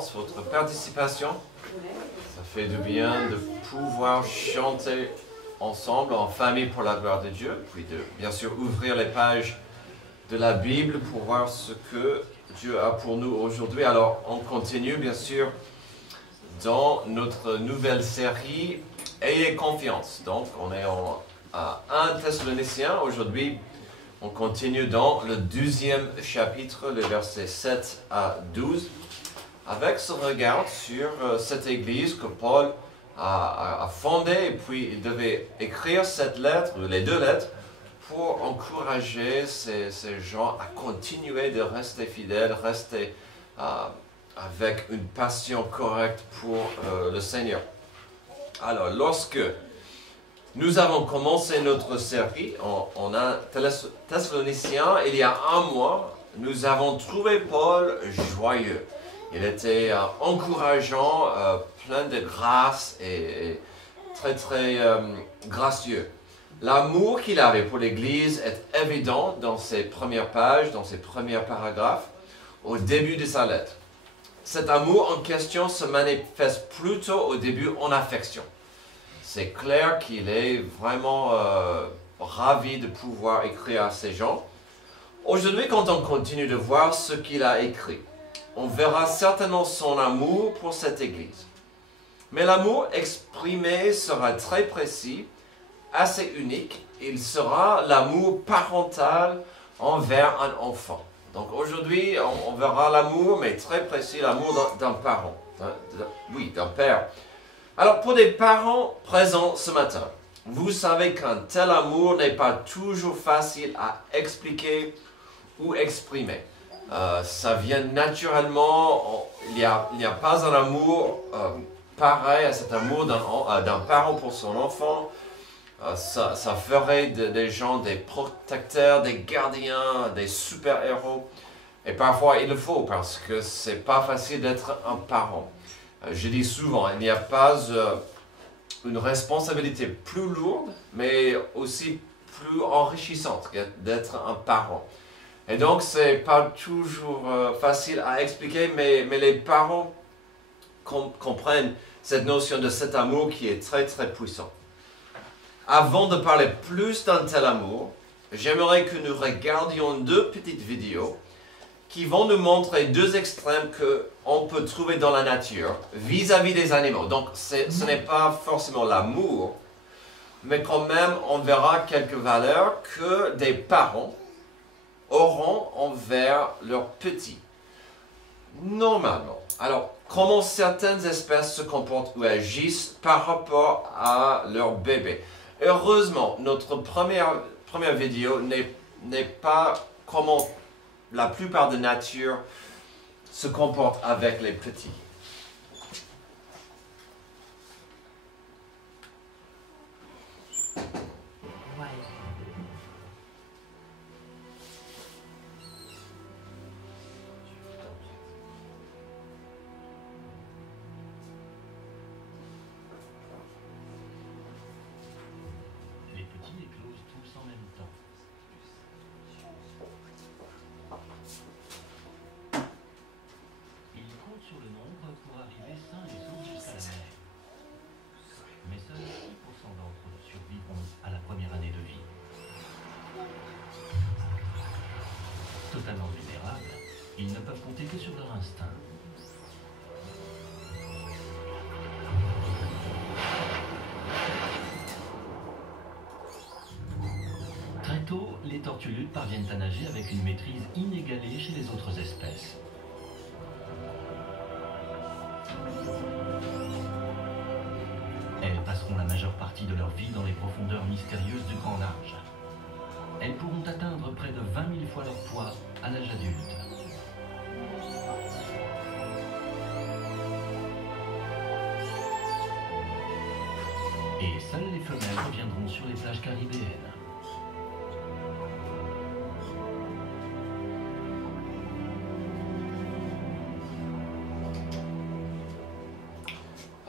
confiance, votre participation. Ça fait du bien de pouvoir chanter ensemble, en famille pour la gloire de Dieu, puis de bien sûr ouvrir les pages de la Bible pour voir ce que Dieu a pour nous aujourd'hui. Alors on continue bien sûr dans notre nouvelle série « Ayez confiance ». Donc on est à 1 Thessaloniciens. Aujourd'hui on continue dans le 12e chapitre, les versets 7 à 12, avec ce regard sur cette église que Paul a fondée, et puis il devait écrire cette lettre, ou les deux lettres, pour encourager ces gens à continuer de rester fidèles, rester avec une passion correcte pour le Seigneur. Alors, lorsque nous avons commencé notre série en 1 Thessaloniciens, il y a un mois, nous avons trouvé Paul joyeux. Il était encourageant, plein de grâce et très très gracieux. L'amour qu'il avait pour l'Église est évident dans ses premières pages, dans ses premiers paragraphes, au début de sa lettre. Cet amour en question se manifeste plutôt au début en affection. C'est clair qu'il est vraiment ravi de pouvoir écrire à ces gens. Aujourd'hui, quand on continue de voir ce qu'il a écrit, on verra certainement son amour pour cette Église. Mais l'amour exprimé sera très précis, assez unique. Il sera l'amour parental envers un enfant. Donc aujourd'hui, on verra l'amour, mais très précis, l'amour d'un parent. Oui, d'un père. Alors pour des parents présents ce matin, vous savez qu'un tel amour n'est pas toujours facile à expliquer ou exprimer. Ça vient naturellement, il n'y a pas un amour pareil à cet amour d'un parent pour son enfant. Ça ferait des gens des protecteurs, des gardiens, des super-héros. Et parfois il le faut parce que ce n'est pas facile d'être un parent. Je dis souvent, il n'y a pas une responsabilité plus lourde, mais aussi plus enrichissante que d'être un parent. Et donc, ce n'est pas toujours facile à expliquer, mais les parents comprennent cette notion de cet amour qui est très très puissant. Avant de parler plus d'un tel amour, j'aimerais que nous regardions deux petites vidéos qui vont nous montrer deux extrêmes qu'on peut trouver dans la nature vis-à-vis des animaux. Donc, ce n'est pas forcément l'amour, mais quand même, on verra quelques valeurs que des parents auront envers leurs petits. Normalement. Alors, comment certaines espèces se comportent ou agissent par rapport à leur bébé. Heureusement, notre première vidéo n'est pas comment la plupart de nature se comporte avec les petits. Totalement vulnérables, ils ne peuvent compter que sur leur instinct. Très tôt, les tortues parviennent à nager avec une maîtrise inégalée chez les autres espèces. Elles passeront la majeure partie de leur vie dans les profondeurs mystérieuses du grand large. Elles pourront atteindre près de 20 000 fois leur poids à l'âge adulte. Et seules les femelles reviendront sur les plages caribéennes.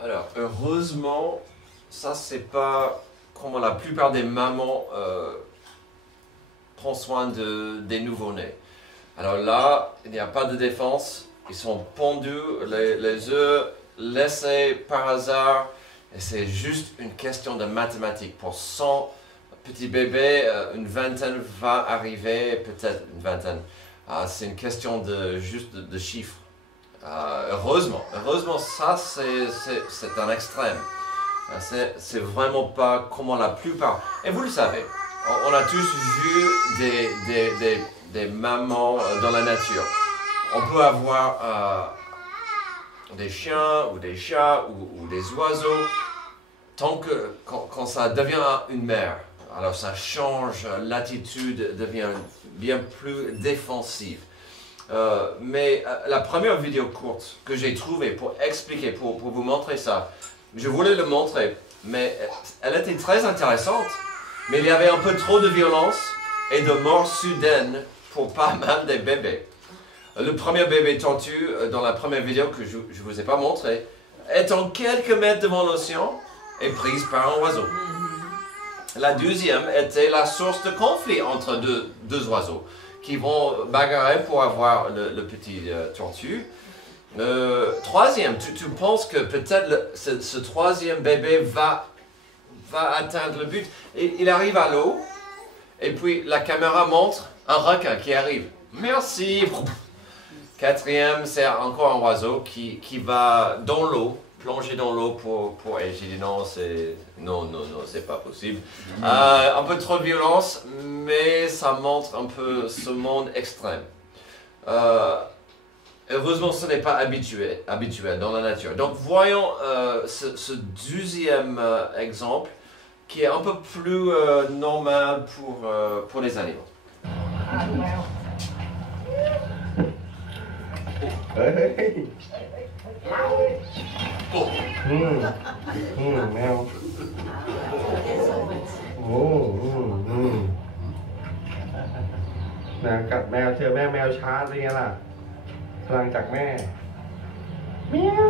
Alors, heureusement, ça c'est pas comment la plupart des mamans prend soin des nouveau-nés. Alors là, il n'y a pas de défense. ils sont pondus, les œufs laissés par hasard, et c'est juste une question de mathématiques. Pour 100 petits bébés, une vingtaine va arriver, peut-être une vingtaine. C'est une question juste de chiffres. Heureusement, ça c'est un extrême. C'est vraiment pas comment la plupart. Et vous le savez, on a tous vu des mamans dans la nature. On peut avoir des chiens ou des chats ou des oiseaux. Quand ça devient une mère, alors ça change, l'attitude devient bien plus défensive. Mais la première vidéo courte que j'ai trouvée pour expliquer, pour vous montrer ça, je voulais le montrer, mais elle était très intéressante, mais il y avait un peu trop de violence et de mort soudaine pour pas mal des bébés. Le premier bébé tortue, dans la première vidéo que je ne vous ai pas montré, étant quelques mètres devant l'océan, est prise par un oiseau. La deuxième était la source de conflit entre deux oiseaux qui vont bagarrer pour avoir le petit tortue. Troisième, tu penses que peut-être ce troisième bébé va atteindre le but. Et il arrive à l'eau, et puis la caméra montre un requin qui arrive. Merci. Quatrième, c'est encore un oiseau qui va dans l'eau, plonger dans l'eau et j'ai dit non, c'est pas possible. Un peu trop de violence, mais ça montre un peu ce monde extrême. Heureusement, ce n'est pas habituel dans la nature. Donc, voyons ce deuxième exemple qui est un peu plus normal pour les animaux. Hey. Oh. แมวโอ้นะกัดแมวเจอแมวช้าเป็นไงล่ะพลังจากแม่แมว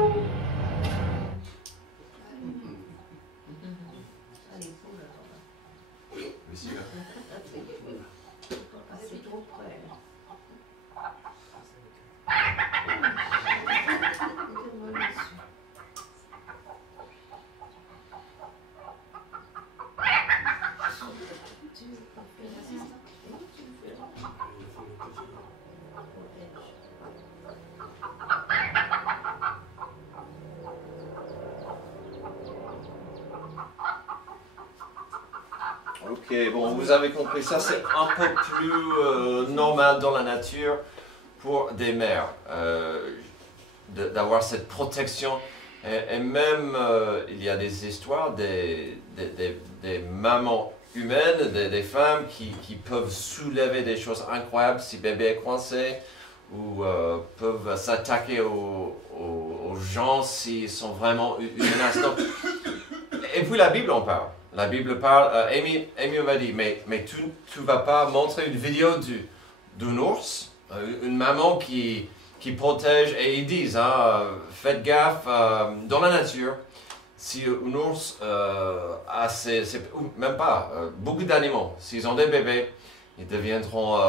Ok, bon, vous avez compris, ça c'est un peu plus normal dans la nature pour des mères, d'avoir cette protection. Et même, il y a des histoires des mamans humaines, des femmes qui peuvent soulever des choses incroyables si bébé est coincé, ou peuvent s'attaquer aux gens s'ils sont vraiment une menace. Donc, et puis la Bible en parle. La Bible parle, Amy m'a dit, mais tu ne vas pas montrer une vidéo d'un ours, une maman qui protège, et ils disent, faites gaffe dans la nature, si un ours a même pas, beaucoup d'animaux, s'ils ont des bébés, ils deviendront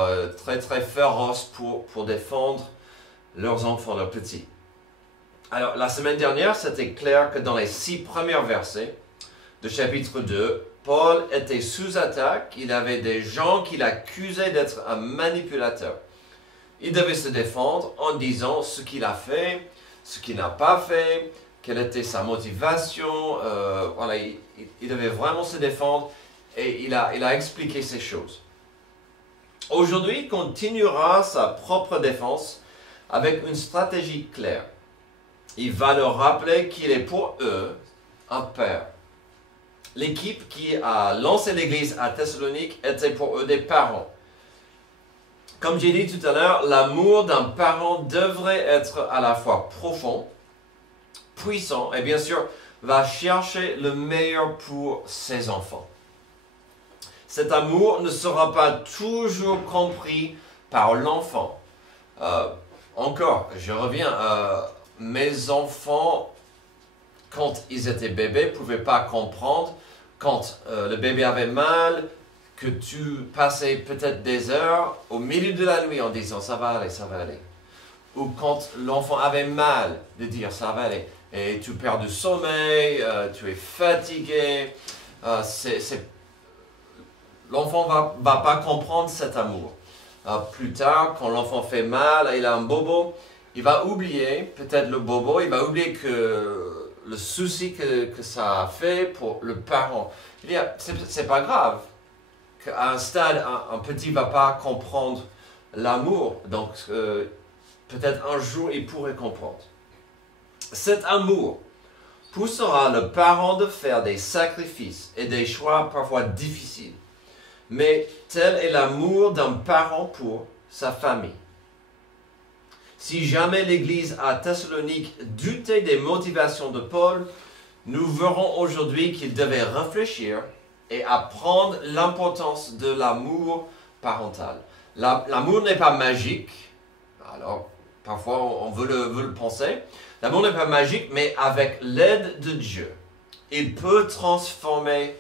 très très féroces pour défendre leurs enfants, leurs petits. Alors la semaine dernière, c'était clair que dans les 6 premiers versets, de chapitre 2, Paul était sous attaque, il avait des gens qui l'accusaient d'être un manipulateur. Il devait se défendre en disant ce qu'il a fait, ce qu'il n'a pas fait, quelle était sa motivation, voilà, il devait vraiment se défendre et il a expliqué ces choses. Aujourd'hui, il continuera sa propre défense avec une stratégie claire. Il va leur rappeler qu'il est pour eux un père. L'équipe qui a lancé l'église à Thessalonique était pour eux des parents. Comme j'ai dit tout à l'heure, l'amour d'un parent devrait être à la fois profond, puissant et bien sûr va chercher le meilleur pour ses enfants. Cet amour ne sera pas toujours compris par l'enfant. Encore, je reviens, mes enfants, quand ils étaient bébés, ne pouvaient pas comprendre quand le bébé avait mal, que tu passais peut-être des heures au milieu de la nuit en disant « ça va aller ». ou quand l'enfant avait mal, de dire ça va aller. Et tu perds du sommeil, tu es fatigué. L'enfant ne va pas comprendre cet amour. Plus tard, quand l'enfant fait mal, il a un bobo, il va oublier peut-être le bobo, il va oublier que le souci que ça a fait pour le parent. C'est pas grave. À un stade, un petit ne va pas comprendre l'amour. Donc, peut-être un jour, il pourrait comprendre. Cet amour poussera le parent de faire des sacrifices et des choix parfois difficiles. Mais tel est l'amour d'un parent pour sa famille. Si jamais l'Église à Thessalonique doutait des motivations de Paul, nous verrons aujourd'hui qu'il devait réfléchir et apprendre l'importance de l'amour parental. L'amour n'est pas magique, alors parfois on veut le penser. L'amour n'est pas magique, mais avec l'aide de Dieu, il peut transformer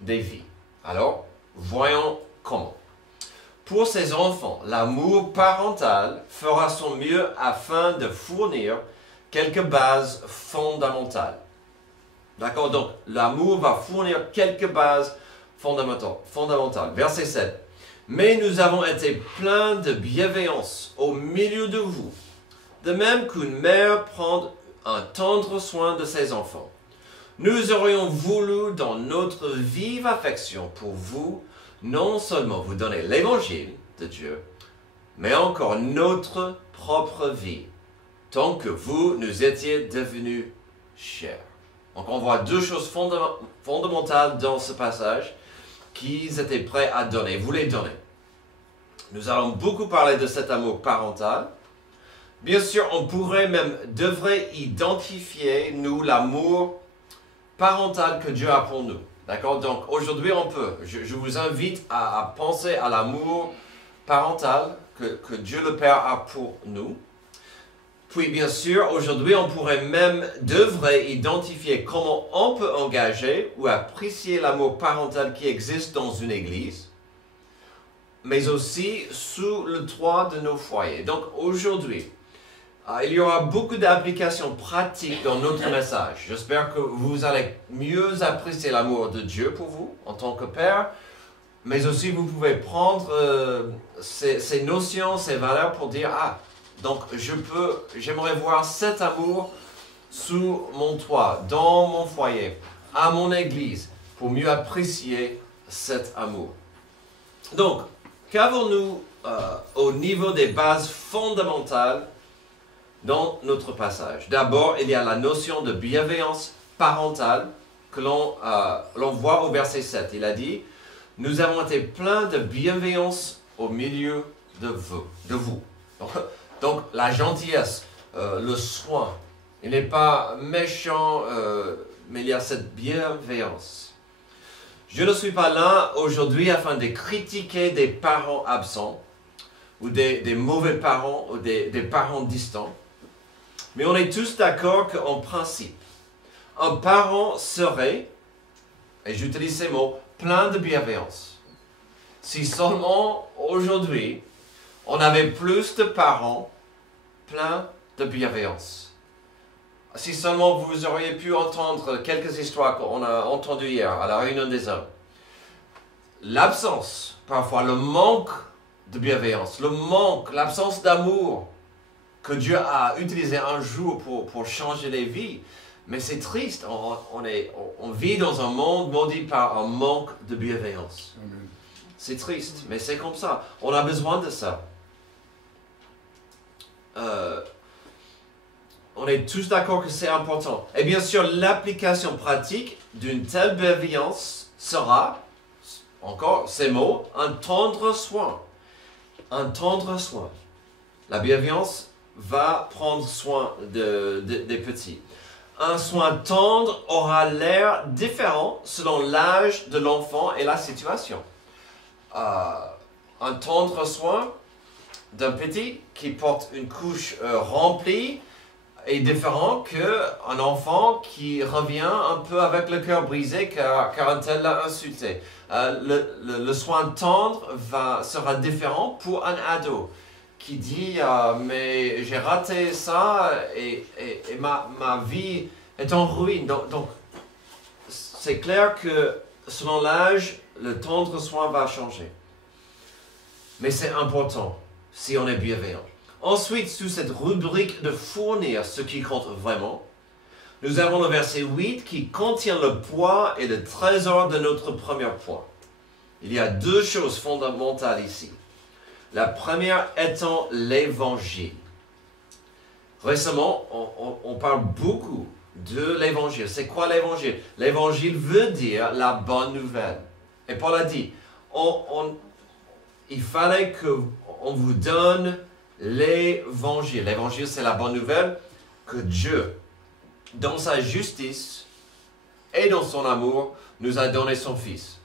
des vies. Alors, voyons comment. Pour ces enfants, l'amour parental fera son mieux afin de fournir quelques bases fondamentales. D'accord? Donc, l'amour va fournir quelques bases fondamentales. Verset 7. Mais nous avons été pleins de bienveillance au milieu de vous, de même qu'une mère prend un tendre soin de ses enfants. Nous aurions voulu, dans notre vive affection pour vous, non seulement vous donner l'évangile de Dieu, mais encore notre propre vie, tant que vous nous étiez devenus chers. Donc on voit deux choses fondamentales dans ce passage qu'ils étaient prêts à donner, voulaient donner. Nous allons beaucoup parler de cet amour parental. Bien sûr, on devrait identifier, nous, l'amour parental que Dieu a pour nous. D'accord? Donc, aujourd'hui, on peut. Je vous invite à penser à l'amour parental que Dieu le Père a pour nous. Puis, bien sûr, aujourd'hui, on devrait identifier comment on peut engager ou apprécier l'amour parental qui existe dans une église, mais aussi sous le toit de nos foyers. Donc, aujourd'hui, il y aura beaucoup d'applications pratiques dans notre message. J'espère que vous allez mieux apprécier l'amour de Dieu pour vous en tant que Père, mais aussi vous pouvez prendre ces notions, ces valeurs pour dire « Ah, donc j'aimerais voir cet amour sous mon toit, dans mon foyer, à mon église, pour mieux apprécier cet amour. » Donc, qu'avons-nous au niveau des bases fondamentales dans notre passage? D'abord, il y a la notion de bienveillance parentale que l'on voit au verset 7. Il a dit, « Nous avons été pleins de bienveillance au milieu de vous. » Donc, la gentillesse, le soin, il n'est pas méchant, mais il y a cette bienveillance. Je ne suis pas là aujourd'hui afin de critiquer des parents absents ou des mauvais parents ou des parents distants. Mais on est tous d'accord qu'en principe, un parent serait, et j'utilise ces mots, plein de bienveillance. Si seulement aujourd'hui, on avait plus de parents pleins de bienveillance. Si seulement vous auriez pu entendre quelques histoires qu'on a entendues hier à la réunion des hommes. L'absence, parfois le manque de bienveillance, l'absence d'amour que Dieu a utilisé un jour pour changer les vies. Mais c'est triste, on vit dans un monde maudit par un manque de bienveillance. C'est triste, mais c'est comme ça. On a besoin de ça. On est tous d'accord que c'est important. Et bien sûr, l'application pratique d'une telle bienveillance sera, encore ces mots, un tendre soin. Un tendre soin. La bienveillance va prendre soin des petits. Un soin tendre aura l'air différent selon l'âge de l'enfant et la situation. Un tendre soin d'un petit qui porte une couche remplie est différent qu'un enfant qui revient un peu avec le cœur brisé car un tel l'a insulté. Le soin tendre sera différent pour un ado qui dit mais j'ai raté ça et ma vie est en ruine. Donc c'est clair que selon l'âge, le tendre soin va changer. Mais c'est important si on est bienveillant. Ensuite, sous cette rubrique de fournir ce qui compte vraiment, nous avons le verset 8 qui contient le poids et le trésor de notre premier point. Il y a deux choses fondamentales ici. La première étant l'évangile. Récemment, on parle beaucoup de l'évangile. C'est quoi l'évangile? L'évangile veut dire la bonne nouvelle. Et Paul a dit, il fallait qu'on vous donne l'évangile. L'évangile, c'est la bonne nouvelle que Dieu, dans sa justice et dans son amour, nous a donné son Fils.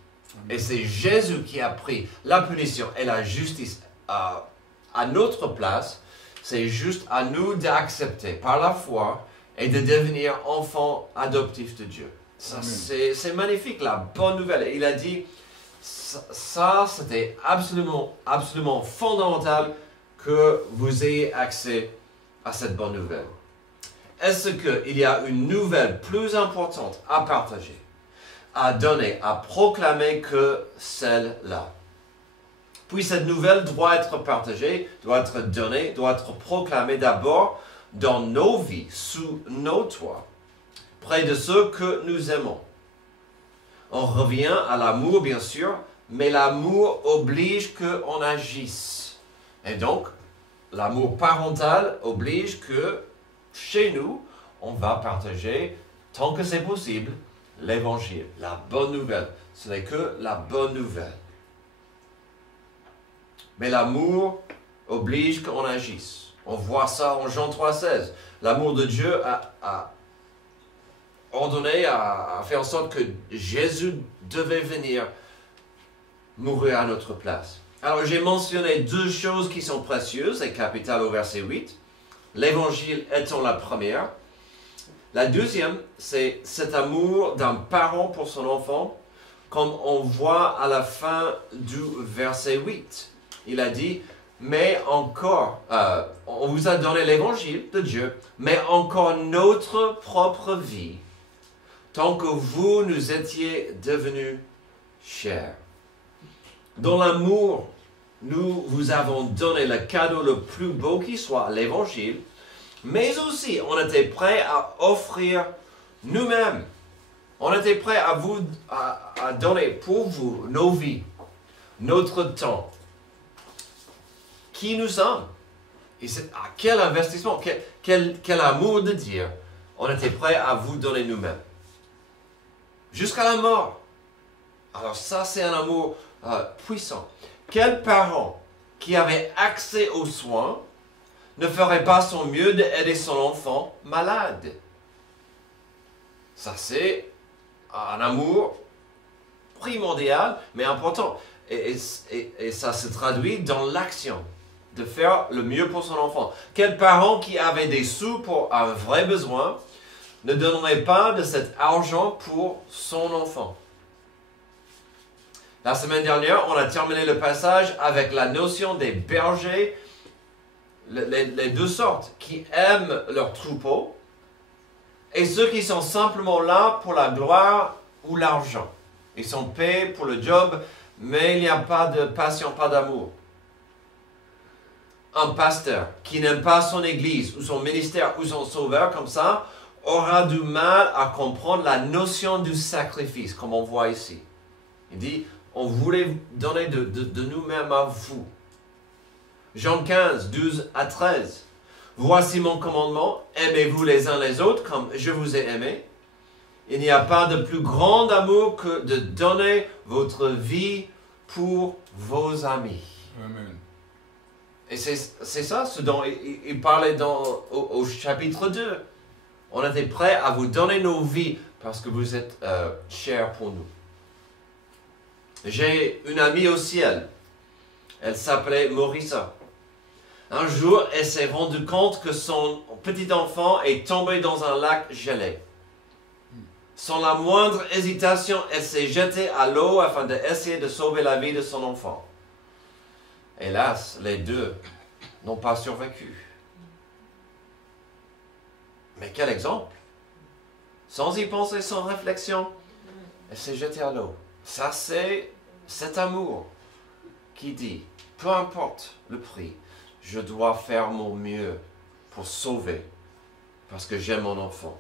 Et c'est Jésus qui a pris la punition et la justice à notre place. C'est juste à nous d'accepter par la foi et de devenir enfants adoptifs de Dieu. Ça, c'est magnifique, la bonne nouvelle. Et il a dit, ça c'était absolument fondamental que vous ayez accès à cette bonne nouvelle. Est-ce qu'il y a une nouvelle plus importante à partager, à donner, à proclamer que celle-là? Puis cette nouvelle doit être partagée, doit être donnée, doit être proclamée d'abord dans nos vies, sous nos toits, près de ceux que nous aimons. On revient à l'amour, bien sûr, mais l'amour oblige qu'on agisse. Et donc, l'amour parental oblige que, chez nous, on va partager, tant que c'est possible, l'évangile, la bonne nouvelle. Ce n'est que la bonne nouvelle. Mais l'amour oblige qu'on agisse. On voit ça en Jean 3,16. L'amour de Dieu a ordonné, a fait en sorte que Jésus devait venir mourir à notre place. Alors j'ai mentionné deux choses qui sont précieuses et capitales au verset 8. L'évangile étant la première. La deuxième, c'est cet amour d'un parent pour son enfant, comme on voit à la fin du verset 8. Il a dit, mais encore, on vous a donné l'évangile de Dieu, mais encore notre propre vie, tant que vous nous étiez devenus chers. Dans l'amour, nous vous avons donné le cadeau le plus beau qui soit, l'évangile, mais aussi on était prêt à offrir nous-mêmes. On était prêt à donner pour vous nos vies, notre temps. Qui nous sommes? Et quel investissement, quel amour de dire, on était prêt à vous donner nous-mêmes. Jusqu'à la mort. Alors ça, c'est un amour puissant. Quel parent qui avait accès aux soins ne ferait pas son mieux d'aider son enfant malade? Ça, c'est un amour primordial, mais important. Et ça se traduit dans l'action, de faire le mieux pour son enfant. Quel parent qui avait des sous pour un vrai besoin ne donnerait pas de cet argent pour son enfant? La semaine dernière, on a terminé le passage avec la notion des bergers, les deux sortes, qui aiment leur troupeau, et ceux qui sont simplement là pour la gloire ou l'argent. Ils sont payés pour le job, mais il n'y a pas de passion, pas d'amour. Un pasteur qui n'aime pas son église ou son ministère ou son sauveur comme ça, aura du mal à comprendre la notion du sacrifice, comme on voit ici. Il dit, on voulait donner de nous-mêmes à vous. Jean 15, 12 à 13. Voici mon commandement, aimez-vous les uns les autres comme je vous ai aimé. Il n'y a pas de plus grand amour que de donner votre vie pour vos amis. Amen. Et c'est ça ce dont il parlait au chapitre 2. On était prêt à vous donner nos vies parce que vous êtes chers pour nous. J'ai une amie au ciel. Elle s'appelait Morissa. Un jour, elle s'est rendue compte que son petit enfant est tombé dans un lac gelé. Sans la moindre hésitation, elle s'est jetée à l'eau afin d'essayer de sauver la vie de son enfant. Hélas, les deux n'ont pas survécu. Mais quel exemple! Sans y penser, sans réflexion, elle s'est jetée à l'eau. Ça, c'est cet amour qui dit, peu importe le prix, je dois faire mon mieux pour sauver, parce que j'aime mon enfant.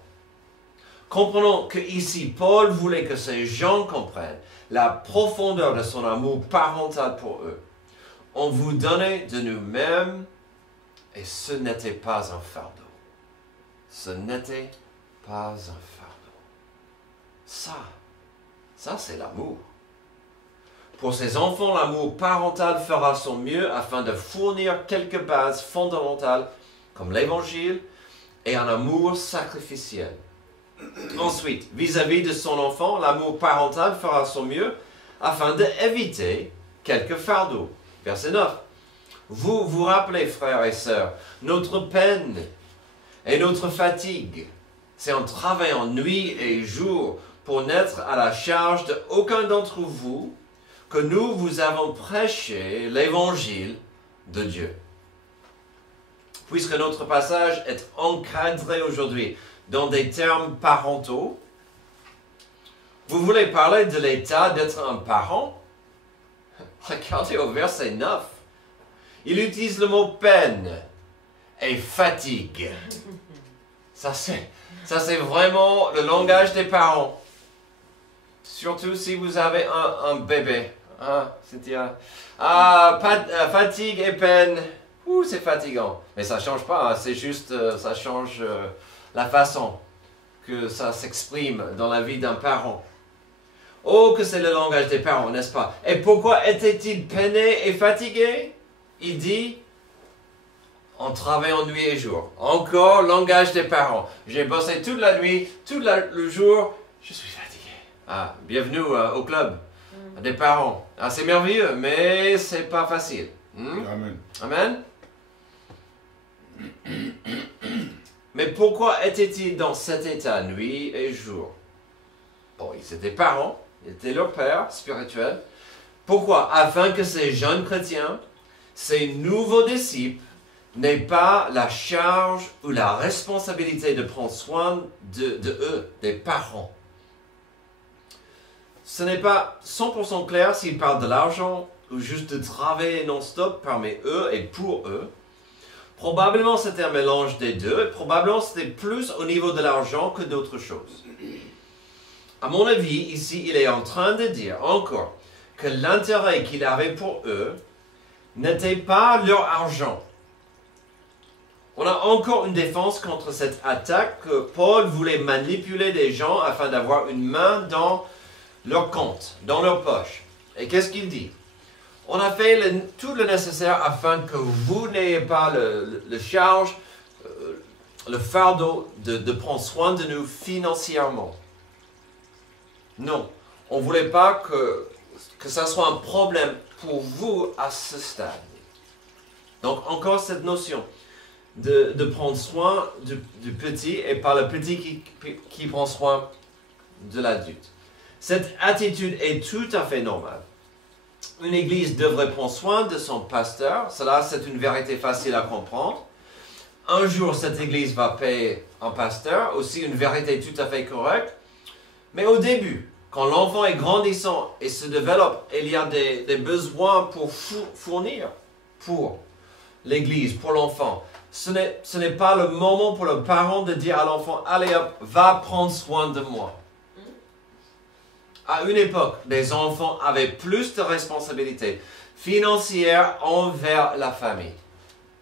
Comprenons que ici, Paul voulait que ces gens comprennent la profondeur de son amour parental pour eux. On vous donnait de nous-mêmes et ce n'était pas un fardeau. Ce n'était pas un fardeau. Ça c'est l'amour. Pour ces enfants, l'amour parental fera son mieux afin de fournir quelques bases fondamentales comme l'Évangile et un amour sacrificiel. Ensuite, vis-à-vis de son enfant, l'amour parental fera son mieux afin d'éviter quelques fardeaux. Verset 9. Vous vous rappelez, frères et sœurs, notre peine et notre fatigue, c'est en travaillant nuit et jour pour n'être à la charge d'aucun d'entre vous que nous vous avons prêché l'évangile de Dieu. Puisque notre passage est encadré aujourd'hui dans des termes parentaux, vous voulez parler de l'état d'être un parent? Regardez au verset 9. Il utilise le mot peine et fatigue. Ça c'est vraiment le langage des parents. Surtout si vous avez un bébé. Cynthia. Fatigue et peine. C'est fatigant. Mais ça ne change pas. C'est juste, ça change la façon que ça s'exprime dans la vie d'un parent. Oh, que c'est le langage des parents, n'est-ce pas? Et pourquoi était-il peiné et fatigué? Il dit, en travaillant nuit et jour. Encore langage des parents. J'ai bossé toute la nuit, tout le jour, je suis fatigué. Bienvenue au club des parents. C'est merveilleux, mais c'est pas facile. Amen. Amen. Mais pourquoi était-il dans cet état nuit et jour? Bon, ils étaient parents, ils étaient leur père spirituel. Pourquoi? Afin que ces jeunes chrétiens, ces nouveaux disciples, n'aient pas la charge ou la responsabilité de prendre soin de eux, des parents. Ce n'est pas 100% clair s'ils parlent de l'argent ou juste de travailler non-stop parmi eux et pour eux. Probablement c'était un mélange des deux, et probablement c'était plus au niveau de l'argent que d'autres choses. À mon avis, ici, il est en train de dire encore que l'intérêt qu'il avait pour eux n'était pas leur argent. On a encore une défense contre cette attaque que Paul voulait manipuler des gens afin d'avoir une main dans leur compte, dans leur poche. Et qu'est-ce qu'il dit? On a fait tout le nécessaire afin que vous n'ayez pas le charge, le fardeau de prendre soin de nous financièrement. Non, on ne voulait pas que ça soit un problème pour vous à ce stade. Donc encore cette notion de prendre soin du petit et pas le petit qui prend soin de l'adulte. Cette attitude est tout à fait normale. Une église devrait prendre soin de son pasteur. Cela, c'est une vérité facile à comprendre. Un jour, cette église va payer un pasteur. Aussi, une vérité tout à fait correcte. Mais au début, quand l'enfant est grandissant et se développe, il y a des besoins pour fournir pour l'église, pour l'enfant. Ce n'est pas le moment pour le parent de dire à l'enfant, allez hop, va prendre soin de moi. À une époque, les enfants avaient plus de responsabilités financières envers la famille.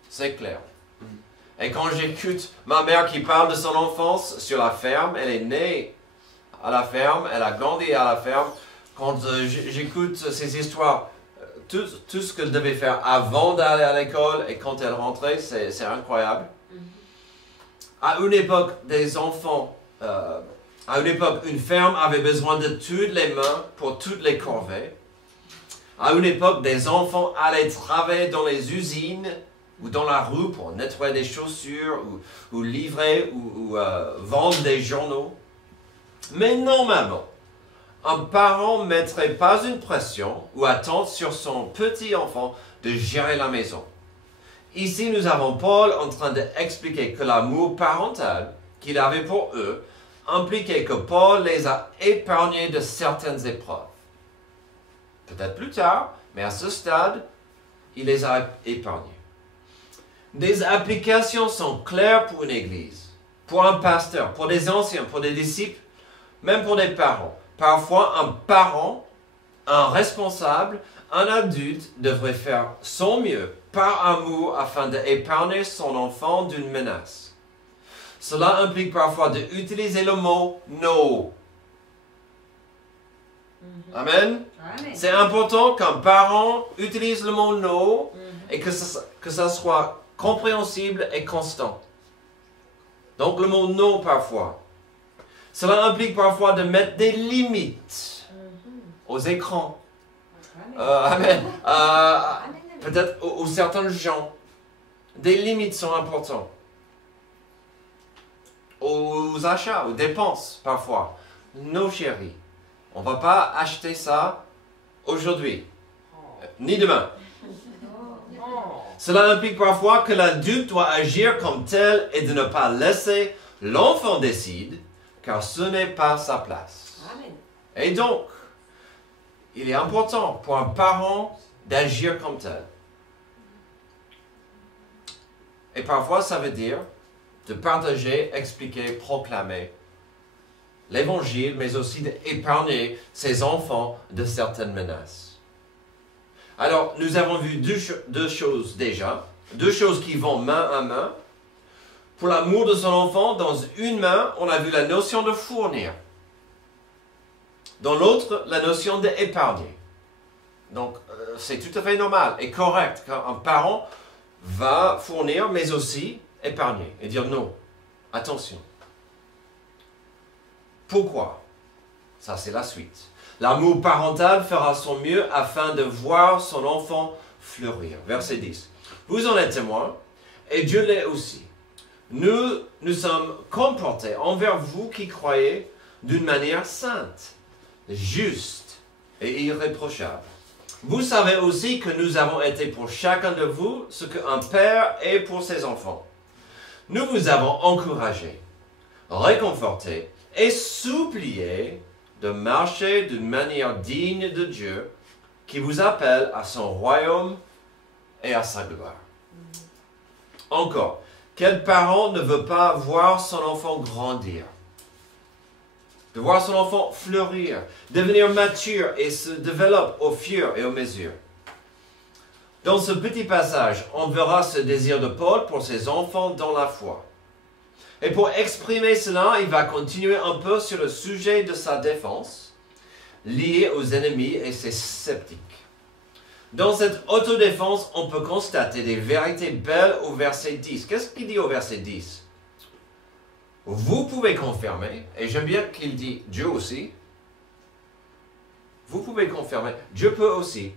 C'est clair. Et quand j'écoute ma mère qui parle de son enfance sur la ferme, elle est née à la ferme, elle a grandi à la ferme. Quand j'écoute ces histoires, tout ce qu'elle devait faire avant d'aller à l'école et quand elle rentrait, c'est incroyable. À une époque, à une époque, une ferme avait besoin de toutes les mains pour toutes les corvées. À une époque, des enfants allaient travailler dans les usines ou dans la rue pour nettoyer des chaussures ou livrer ou vendre des journaux. Mais normalement, un parent ne mettrait pas une pression ou attente sur son petit enfant de gérer la maison. Ici, nous avons Paul en train d'expliquer que l'amour parental qu'il avait pour eux impliquait que Paul les a épargnés de certaines épreuves. Peut-être plus tard, mais à ce stade, il les a épargnés. Des applications sont claires pour une église, pour un pasteur, pour des anciens, pour des disciples, même pour des parents. Parfois, un parent, un responsable, un adulte devrait faire son mieux par amour afin d'épargner son enfant d'une menace. Cela implique parfois d'utiliser le mot « no ». Amen. C'est important qu'un parent utilise le mot « no » et que ça soit compréhensible et constant. Donc le mot « no » parfois. Cela implique parfois de mettre des limites aux écrans. Amen. Peut-être aux certains gens. Des limites sont importantes. Aux achats, aux dépenses parfois. Non chéris, on ne va pas acheter ça aujourd'hui, ni demain. Cela implique parfois que l'adulte doit agir comme tel et de ne pas laisser l'enfant décider, car ce n'est pas sa place. Amen. Et donc, il est important pour un parent d'agir comme tel. Et parfois, ça veut dire de partager, expliquer, proclamer l'Évangile, mais aussi d'épargner ses enfants de certaines menaces. Alors, nous avons vu deux choses déjà, deux choses qui vont main à main. Pour l'amour de son enfant, dans une main, on a vu la notion de fournir. Dans l'autre, la notion d'épargner. Donc, c'est tout à fait normal et correct qu'un parent va fournir, mais aussi épargner et dire non. Attention. Pourquoi? Ça, c'est la suite. L'amour parental fera son mieux afin de voir son enfant fleurir. Verset 10. Vous en êtes témoins, et Dieu l'est aussi. Nous sommes comportés envers vous qui croyez d'une manière sainte, juste et irréprochable. Vous savez aussi que nous avons été pour chacun de vous ce qu'un père est pour ses enfants. Nous vous avons encouragé, réconforté et supplié de marcher d'une manière digne de Dieu qui vous appelle à son royaume et à sa gloire. Encore, quel parent ne veut pas voir son enfant grandir, de voir son enfant fleurir, devenir mature et se développer au fur et à mesure? Dans ce petit passage, on verra ce désir de Paul pour ses enfants dans la foi. Et pour exprimer cela, il va continuer un peu sur le sujet de sa défense, liée aux ennemis et ses sceptiques. Dans cette autodéfense, on peut constater des vérités belles au verset 10. Qu'est-ce qu'il dit au verset 10? Vous pouvez confirmer, et j'aime bien qu'il dit Dieu aussi. Vous pouvez confirmer, Dieu peut aussi,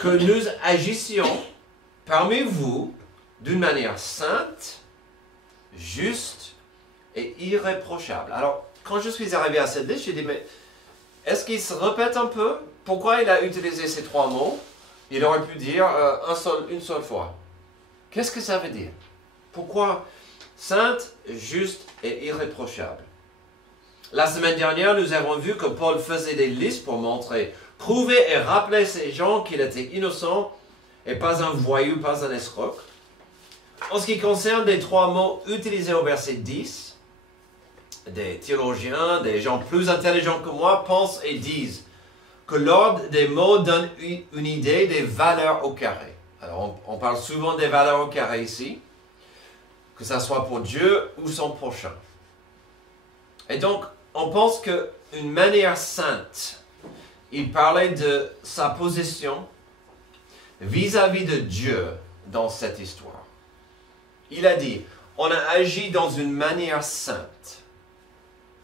que nous agissions parmi vous d'une manière sainte, juste et irréprochable. Alors, quand je suis arrivé à cette liste, j'ai dit, mais est-ce qu'il se répète un peu? Pourquoi il a utilisé ces trois mots? Il aurait pu dire une seule fois. Qu'est-ce que ça veut dire? Pourquoi sainte, juste et irréprochable? La semaine dernière, nous avons vu que Paul faisait des listes pour montrer, prouver et rappeler ces gens qu'il était innocent et pas un voyou, pas un escroc. En ce qui concerne les trois mots utilisés au verset 10, des théologiens, des gens plus intelligents que moi, pensent et disent que l'ordre des mots donne une idée des valeurs au carré. Alors, on parle souvent des valeurs au carré ici, que ce soit pour Dieu ou son prochain. Et donc, on pense qu'une manière sainte, il parlait de sa position vis-à-vis de Dieu dans cette histoire. Il a dit, on a agi dans une manière sainte.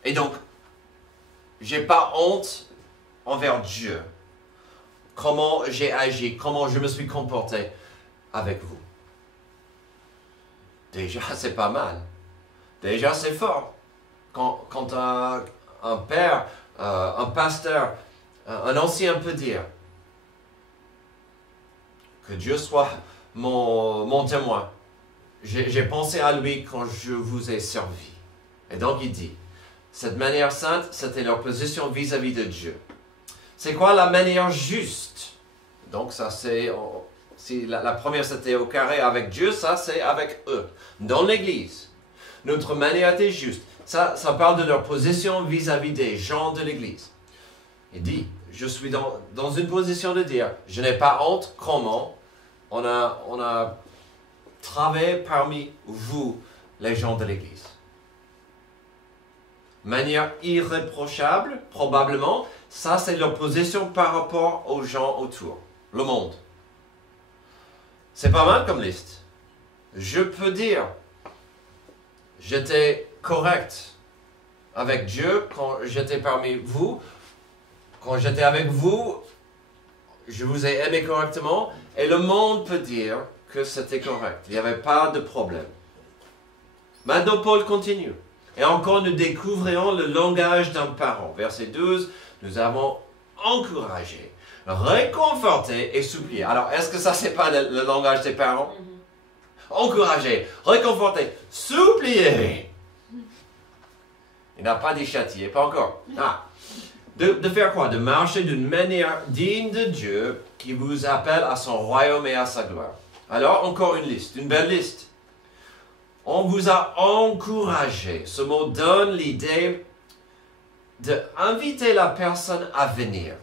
Et donc, j'ai pas honte envers Dieu. Comment j'ai agi, comment je me suis comporté avec vous. Déjà, c'est pas mal. Déjà, c'est fort. Quand un père, un pasteur, un ancien peut dire que Dieu soit mon témoin. J'ai pensé à lui quand je vous ai servi. Et donc il dit, cette manière sainte, c'était leur position vis-à-vis de Dieu. C'est quoi la manière juste? Donc ça c'est, si la première c'était au carré avec Dieu, ça c'est avec eux, dans l'Église. Notre manière était juste. Ça parle de leur position vis-à-vis des gens de l'Église. Il dit, je suis dans une position de dire, je n'ai pas honte comment on a travaillé parmi vous, les gens de l'Église. Manière irréprochable, probablement, ça c'est leur position par rapport aux gens autour, le monde. C'est pas mal comme liste. Je peux dire, j'étais correct avec Dieu quand j'étais parmi vous. Quand j'étais avec vous, je vous ai aimé correctement. Et le monde peut dire que c'était correct. Il n'y avait pas de problème. Maintenant, Paul continue. Et encore, nous découvrirons le langage d'un parent. Verset 12, nous avons encouragé, réconforté et supplié. Alors, est-ce que ça, c'est pas le langage des parents? Encourager, réconforter, supplier. Il n'a pas dit châtier, pas encore. De faire quoi? De marcher d'une manière digne de Dieu qui vous appelle à son royaume et à sa gloire. Alors, encore une liste, une belle liste. On vous a encouragé. Ce mot donne l'idée d'inviter la personne à venir.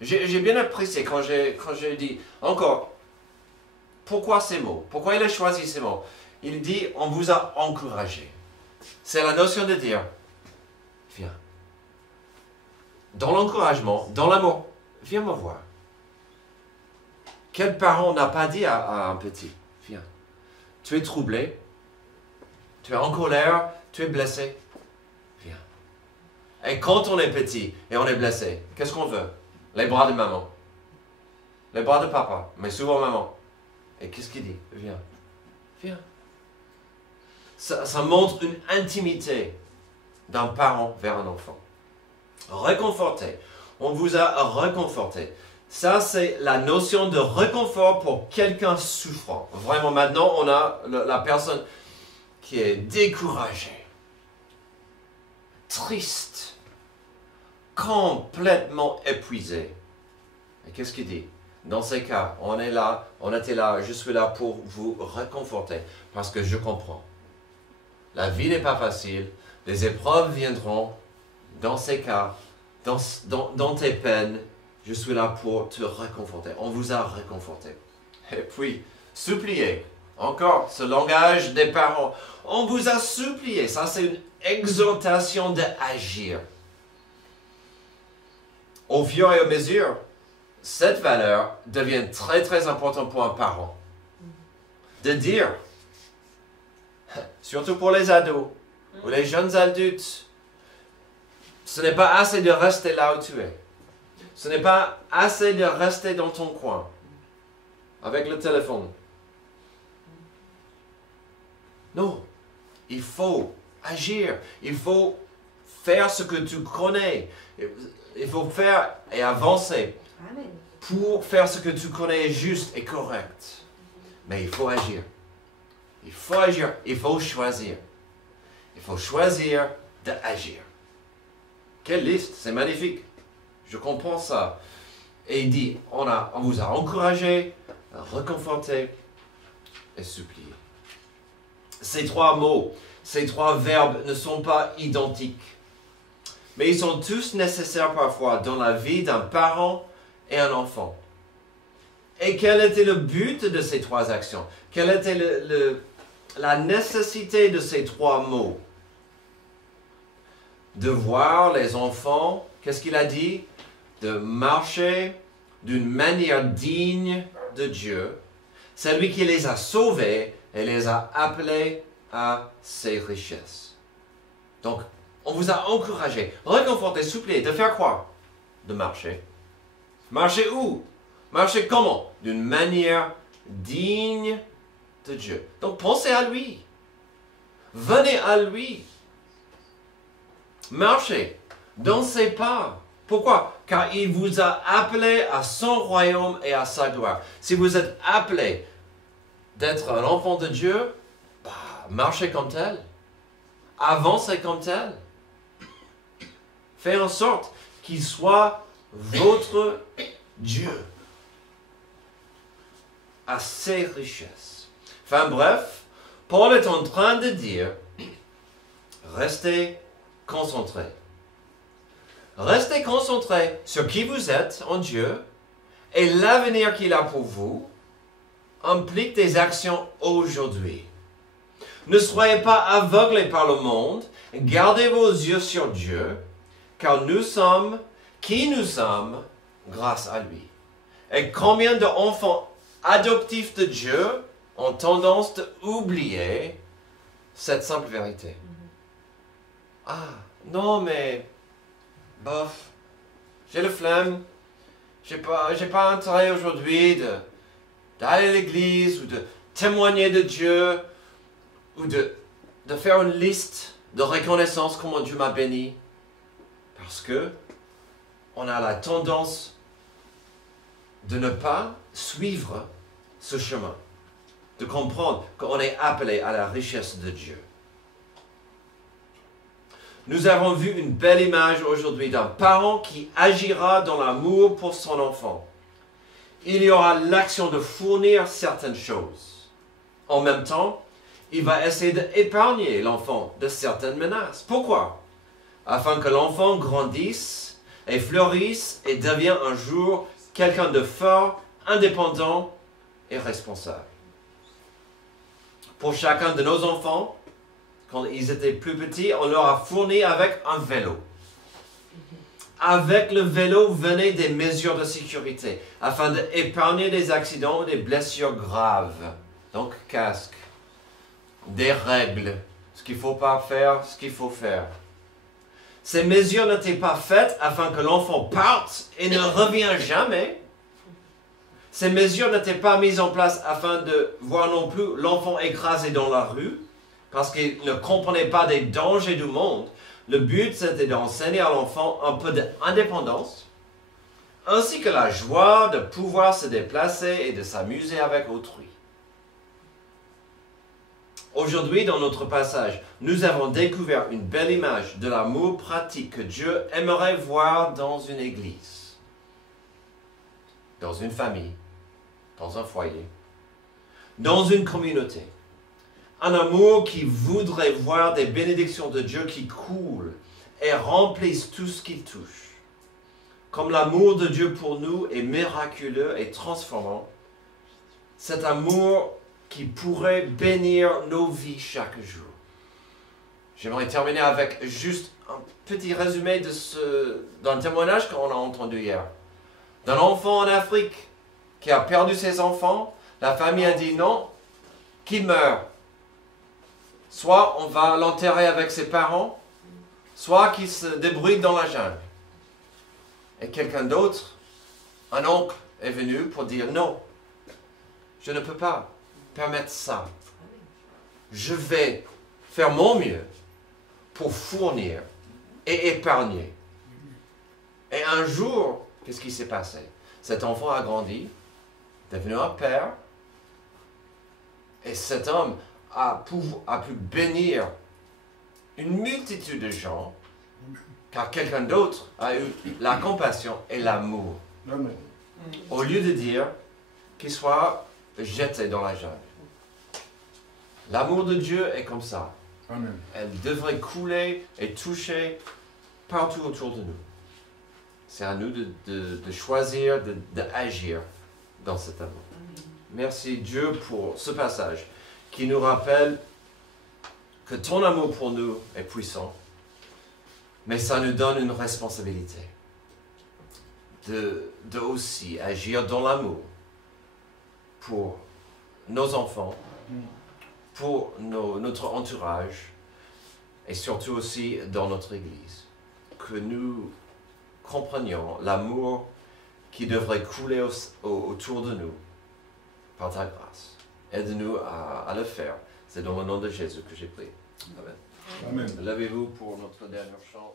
J'ai bien apprécié quand j'ai dit, encore, pourquoi ces mots? Pourquoi il a choisi ces mots? Il dit, on vous a encouragé. C'est la notion de dire, viens. Dans l'encouragement, dans l'amour, viens me voir. Quel parent n'a pas dit à un petit, viens. Tu es troublé, tu es en colère, tu es blessé, viens. Et quand on est petit et on est blessé, qu'est-ce qu'on veut? Les bras de maman, les bras de papa, mais souvent maman. Et qu'est-ce qu'il dit? Viens, viens. Ça montre une intimité d'un parent vers un enfant. Réconforter. On vous a réconforté. Ça, c'est la notion de réconfort pour quelqu'un souffrant. Vraiment, maintenant, on a la personne qui est découragée, triste, complètement épuisée. Et qu'est-ce qu'il dit? Dans ces cas, on était là, je suis là pour vous réconforter, parce que je comprends. La vie n'est pas facile, les épreuves viendront. Dans ces cas, dans tes peines, je suis là pour te réconforter. On vous a réconforté. Et puis, supplier. Encore, ce langage des parents. On vous a supplié. Ça, c'est une exhortation d'agir. Au fur et à mesure, cette valeur devient très, très importante pour un parent. De dire, surtout pour les ados ou les jeunes adultes, ce n'est pas assez de rester là où tu es. Ce n'est pas assez de rester dans ton coin, avec le téléphone. Non, il faut agir. Il faut faire ce que tu connais. Il faut faire et avancer pour faire ce que tu connais juste et correct. Mais il faut agir. Il faut agir. Il faut choisir. Il faut choisir d'agir. Quelle liste, c'est magnifique. Je comprends ça. Et il dit, on vous a encouragé, réconforté et supplié. Ces trois mots, ces trois verbes ne sont pas identiques. Mais ils sont tous nécessaires parfois dans la vie d'un parent et un enfant. Et quel était le but de ces trois actions? Quelle était la nécessité de ces trois mots? De voir les enfants, qu'est-ce qu'il a dit? De marcher d'une manière digne de Dieu. C'est lui qui les a sauvés et les a appelés à ses richesses. Donc, on vous a encouragé, réconforté, supplié de faire quoi? De marcher. Marcher où? Marcher comment? D'une manière digne de Dieu. Donc, pensez à lui. Venez à lui. Marchez dans ses pas. Pourquoi? Car il vous a appelé à son royaume et à sa gloire. Si vous êtes appelé d'être un enfant de Dieu, marchez comme tel, avancez comme tel. Faites en sorte qu'il soit votre Dieu à ses richesses. Enfin bref, Paul est en train de dire, restez concentrés. Restez concentrés sur qui vous êtes en Dieu et l'avenir qu'il a pour vous implique des actions aujourd'hui. Ne soyez pas aveuglés par le monde, gardez vos yeux sur Dieu, car nous sommes qui nous sommes grâce à lui. Et combien d'enfants adoptifs de Dieu ont tendance d'oublier cette simple vérité. Ah, non mais, bof, j'ai le flemme, j'ai pas intérêt aujourd'hui d'aller à l'église ou de témoigner de Dieu ou de faire une liste de reconnaissance comment Dieu m'a béni. Parce que on a la tendance de ne pas suivre ce chemin, de comprendre qu'on est appelé à la richesse de Dieu. Nous avons vu une belle image aujourd'hui d'un parent qui agira dans l'amour pour son enfant. Il y aura l'action de fournir certaines choses. En même temps, il va essayer d'épargner l'enfant de certaines menaces. Pourquoi? Afin que l'enfant grandisse et fleurisse et devienne un jour quelqu'un de fort, indépendant et responsable. Pour chacun de nos enfants, quand ils étaient plus petits, on leur a fourni avec un vélo. Avec le vélo venaient des mesures de sécurité afin d'épargner des accidents ou des blessures graves. Donc casque, des règles, ce qu'il ne faut pas faire, ce qu'il faut faire. Ces mesures n'étaient pas faites afin que l'enfant parte et ne revienne jamais. Ces mesures n'étaient pas mises en place afin de voir non plus l'enfant écrasé dans la rue, parce qu'il ne comprenait pas des dangers du monde. Le but, c'était d'enseigner à l'enfant un peu d'indépendance, ainsi que la joie de pouvoir se déplacer et de s'amuser avec autrui. Aujourd'hui, dans notre passage, nous avons découvert une belle image de l'amour pratique que Dieu aimerait voir dans une église, dans une famille, dans un foyer, dans une communauté. Un amour qui voudrait voir des bénédictions de Dieu qui coulent et remplissent tout ce qu'il touche. Comme l'amour de Dieu pour nous est miraculeux et transformant, cet amour qui pourrait bénir nos vies chaque jour. J'aimerais terminer avec juste un petit résumé d'un témoignage qu'on a entendu hier. D'un enfant en Afrique qui a perdu ses enfants, la famille a dit non, qu'il meure. Soit on va l'enterrer avec ses parents, soit qu'il se débrouille dans la jungle. Et quelqu'un d'autre, un oncle, est venu pour dire non, je ne peux pas permettre ça. Je vais faire mon mieux pour fournir et épargner. Et un jour, qu'est-ce qui s'est passé? Cet enfant a grandi, devenu un père, et cet homme a pu bénir une multitude de gens, car quelqu'un d'autre a eu la compassion et l'amour. Au lieu de dire qu'il soit jeté dans la jungle. L'amour de Dieu est comme ça. Amen. Elle devrait couler et toucher partout autour de nous. C'est à nous de choisir, d'agir dans cet amour. Merci Dieu pour ce passage qui nous rappelle que ton amour pour nous est puissant, mais ça nous donne une responsabilité de aussi agir dans l'amour pour nos enfants, pour notre entourage et surtout aussi dans notre Église. Que nous comprenions l'amour qui devrait couler autour de nous par ta grâce. Aide-nous à le faire. C'est dans le nom de Jésus que j'ai prié. Amen. Amen. Levez-vous pour notre dernier chant.